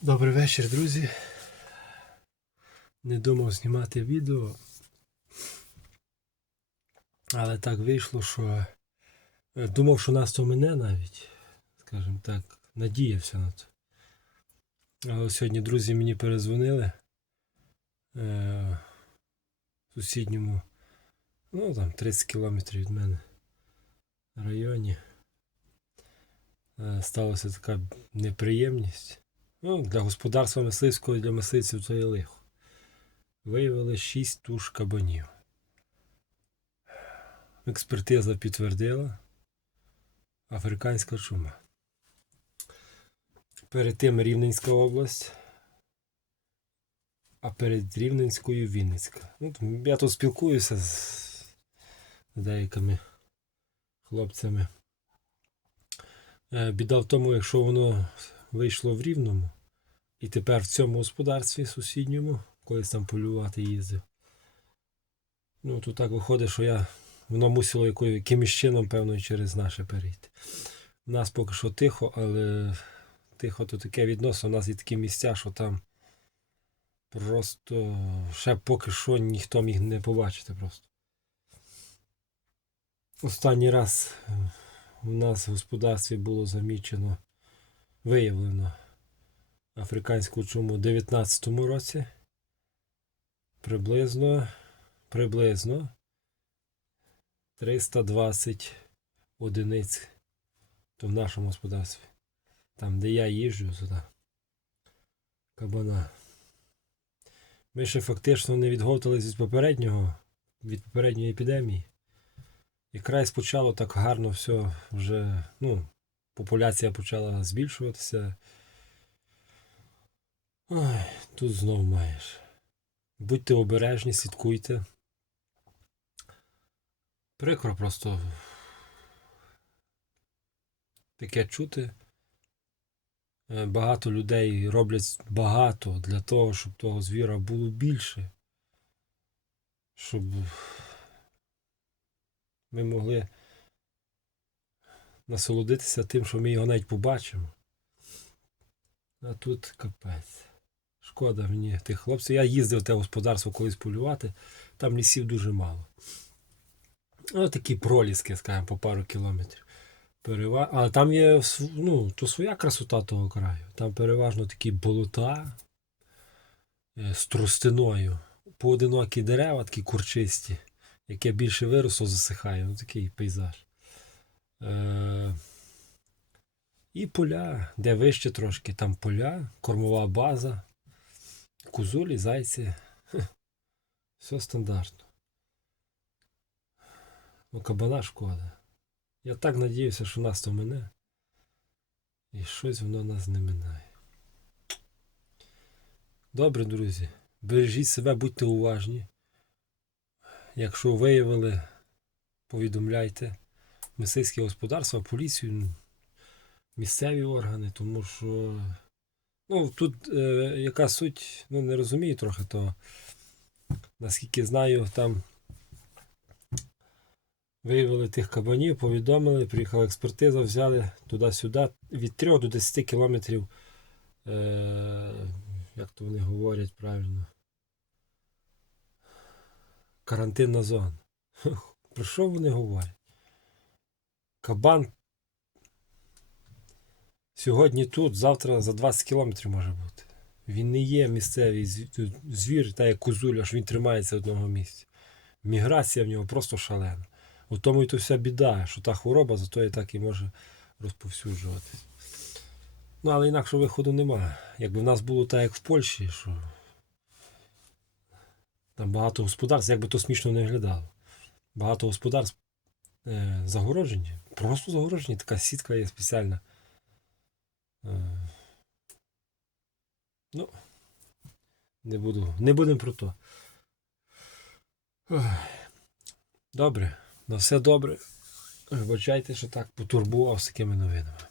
Добрий вечір, друзі. Не думав знімати відео. Але так вийшло, що е, думав, що нас то мене навіть, скажімо так, надіявся на це. Але сьогодні друзі мені перезвонили е, в сусідньому, ну там 30 кілометрів від мене районі. Е, сталася така неприємність. Ну, для господарства мисливського і для мисливців то є лихо. Виявили 6 туш кабанів. Експертиза підтвердила африканська чума. Перед тим Рівненська область, а перед Рівненською Вінницька. Ну, я тут спілкуюся з деякими хлопцями. Е, Біда в тому, якщо воно вийшло в Рівному, і тепер в цьому господарстві сусідньому, колись там полювати їздив. Ну, то так виходить, що я воно мусило якимось чином, певно, через наше перейти. У нас поки що тихо, але тихо то таке відносно. У нас є такі місця, що там просто ще поки що ніхто міг не побачити просто. Останній раз у нас в господарстві було замічено, виявлено африканську чуму у 19-му році. Приблизно, приблизно 320 одиниць то в нашому господарстві. Там, де я їжджу сюди. Кабана. Ми ще фактично не відготувалися від попереднього, від попередньої епідемії. Якраз почало так гарно все вже, ну, популяція почала збільшуватися. Ой, тут знов маєш. Будьте обережні, слідкуйте. Прикро просто таке чути. Е, Багато людей роблять багато для того, щоб того звіра було більше. Щоб ми могли насолодитися тим, що ми його навіть побачимо. А тут капець. Шкода мені тих хлопців. Я їздив в те господарство колись полювати, там лісів дуже мало. Ось такі проліски, скажімо, по пару кілометрів. Перева... Але там є ну, то своя красота того краю. Там переважно такі болота е, з тростиною. Поодинокі дерева, такі курчисті. Яке більше виросло, засихає. Ну, такий пейзаж. Е... І поля, де вище трошки, там поля, кормова база, кузулі, зайці. Все стандартно. Ну, кабана шкода. Я так надіюся, що нас то мине. І щось воно нас не минає. Добре, друзі. Бережіть себе, будьте уважні. Якщо виявили, повідомляйте мисливське господарство, поліцію, місцеві органи, тому що ну, тут е, яка суть, ну не розумію трохи, то наскільки знаю, там виявили тих кабанів, повідомили, приїхала експертиза, взяли туди-сюди від 3 до 10 кілометрів, е, як то вони говорять правильно, карантинна зона. Про що вони говорять? Кабан сьогодні тут, завтра за 20 кілометрів може бути. Він не є місцевий звір, та як козуля, що він тримається одного місця. Міграція в нього просто шалена. У тому і то вся біда, що та хвороба, зато і так і може розповсюджуватись. Ну, але інакшого виходу немає. Якби в нас було так, як в Польщі, що там багато господарств, як би то смішно не виглядало. Багато господарств е, загороджені. Просто загороджені. Така сітка є спеціальна. Е, ну, не буду. Не будемо про то. Добре. На все добре. Вибачайте, що так потурбував з такими новинами.